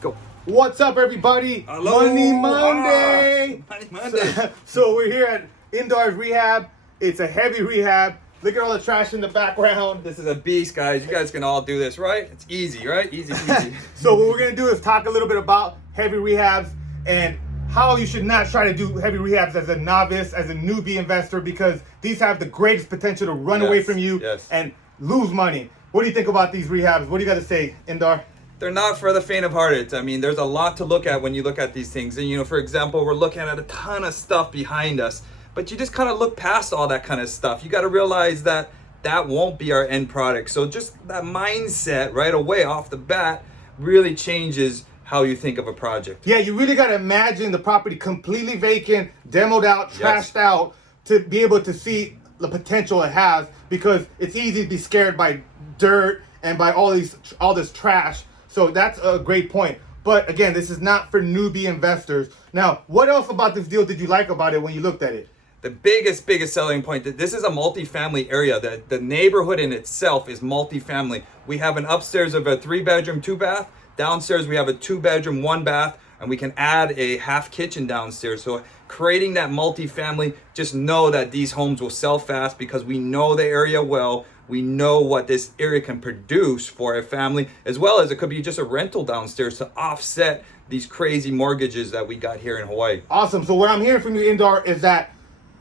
Go. What's up, everybody? Hello. Money Monday. Money Monday. So we're here at Indoors Rehab. It's a heavy rehab. Look at all the trash in the background. This is a beast, guys. You guys can all do this, right? It's easy, right? Easy peasy. So what we're gonna do is talk a little bit about heavy rehabs and how you should not try to do heavy rehabs as a novice, as a newbie investor, because these have the greatest potential to run away from you and lose money. What do you think about these rehabs? What do you got to say, Indar? They're not for the faint of hearted. I mean, there's a lot to look at when you look at these things. And, you know, for example, we're looking at a ton of stuff behind us, but you just kind of look past all that kind of stuff. You got to realize that that won't be our end product. So just that mindset right away off the bat really changes how you think of a project. Yeah, you really got to imagine the property completely vacant, demoed out, trashed out, to be able to see the potential it has, because it's easy to be scared by dirt and by all this trash. So that's a great point. But again, this is not for newbie investors. Now, what else about this deal did you like about it when you looked at it? The biggest selling point, that this is a multifamily area. The neighborhood in itself is multifamily. We have an upstairs of a 3-bedroom, 2-bath. Downstairs, we have a 2-bedroom, 1-bath, and we can add a half kitchen downstairs. So creating that multifamily, just know that these homes will sell fast because we know the area well. We know what this area can produce for a family, as well as it could be just a rental downstairs to offset these crazy mortgages that we got here in Hawaii. Awesome. So what I'm hearing from you, Indar, is that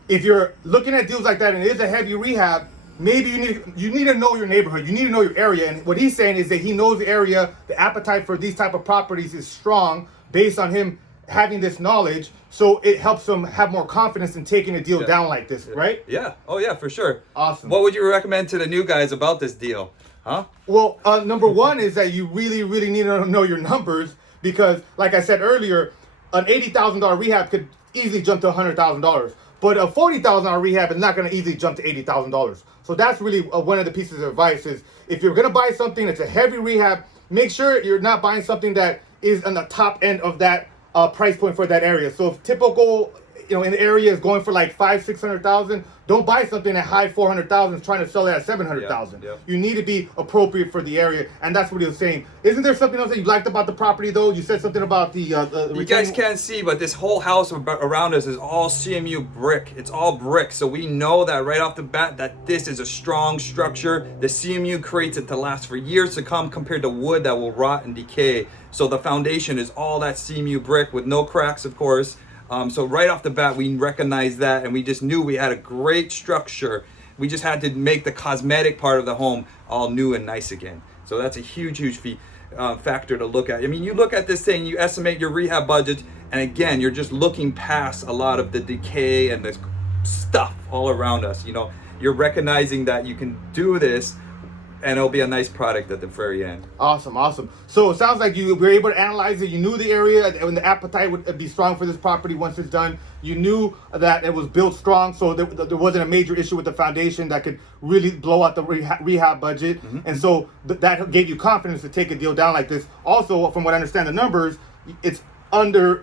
if you're looking at deals like that and it is a heavy rehab, maybe you need to know your neighborhood. You need to know your area. And what he's saying is that he knows the area. The appetite for these type of properties is strong based on him having this knowledge. So it helps him have more confidence in taking a deal down like this, right? Yeah. Oh, yeah, for sure. Awesome. What would you recommend to the new guys about this deal? Huh? Well, number one is that you really need to know your numbers, because, like I said earlier, an $80,000 rehab could easily jump to $100,000. But a $40,000 rehab is not going to easily jump to $80,000. So that's really one of the pieces of advice is, if you're going to buy something that's a heavy rehab, make sure you're not buying something that is on the top end of that price point for that area. So if typical, in the area is going for like $500,000-$600,000, don't buy something at high $400,000 trying to sell it at $700,000. You need to be appropriate for the area, and that's what he was saying. Isn't there something else that you liked about the property, though? You said something about the you guys can't see, but this whole house around us is all CMU brick. It's all brick, so we know that right off the bat that this is a strong structure. The CMU creates it to last for years to come, compared to wood that will rot and decay. So the foundation is all that CMU brick with no cracks, of course. So right off the bat, we recognized that, and we just knew we had a great structure. We just had to make the cosmetic part of the home all new and nice again. So that's a huge factor to look at. I mean, you look at this thing, you estimate your rehab budget, and again, you're just looking past a lot of the decay and the stuff all around us. You're recognizing that you can do this, and it'll be a nice product at the very end. Awesome. So it sounds like you were able to analyze it. You knew the area and the appetite would be strong for this property once it's done. You knew that it was built strong, so there wasn't a major issue with the foundation that could really blow out the rehab budget. And so that gave you confidence to take a deal down like this. Also, from what I understand the numbers, it's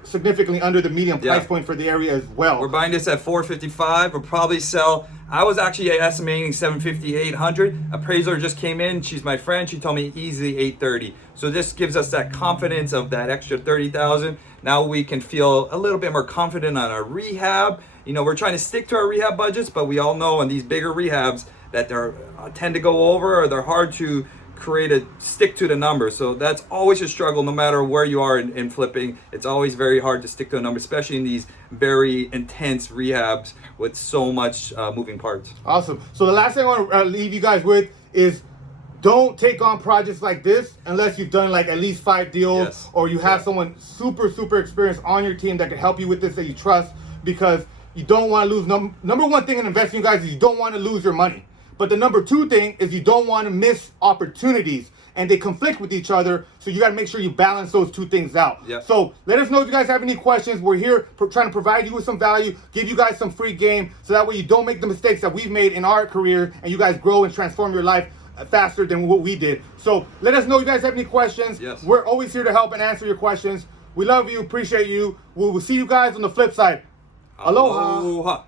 significantly under the median price point for the area as well. We're buying this at $455. We'll probably sell. I was actually estimating $750, $800. Appraiser just came in. She's my friend. She told me easily $830. So this gives us that confidence of that extra $30,000. Now we can feel a little bit more confident on our rehab. We're trying to stick to our rehab budgets, but we all know in these bigger rehabs that they tend to go over, or they're hard to stick to the numbers. So that's always a struggle, no matter where you are in flipping. It's always very hard to stick to a number, especially in these very intense rehabs with so much moving parts. Awesome. So the last thing I want to leave you guys with is, don't take on projects like this unless you've done like at least 5 deals, or you have someone super experienced on your team that can help you with this, that you trust, because you don't want to lose. Number one thing in investing, guys, is you don't want to lose your money. But the number 2 thing is you don't want to miss opportunities, and they conflict with each other. So you got to make sure you balance those 2 things out. So let us know if you guys have any questions. We're here trying to provide you with some value, give you guys some free game, so that way you don't make the mistakes that we've made in our career, and you guys grow and transform your life faster than what we did. So let us know if you guys have any questions. We're always here to help and answer your questions. We love you, appreciate you. We will see you guys on the flip side. Aloha.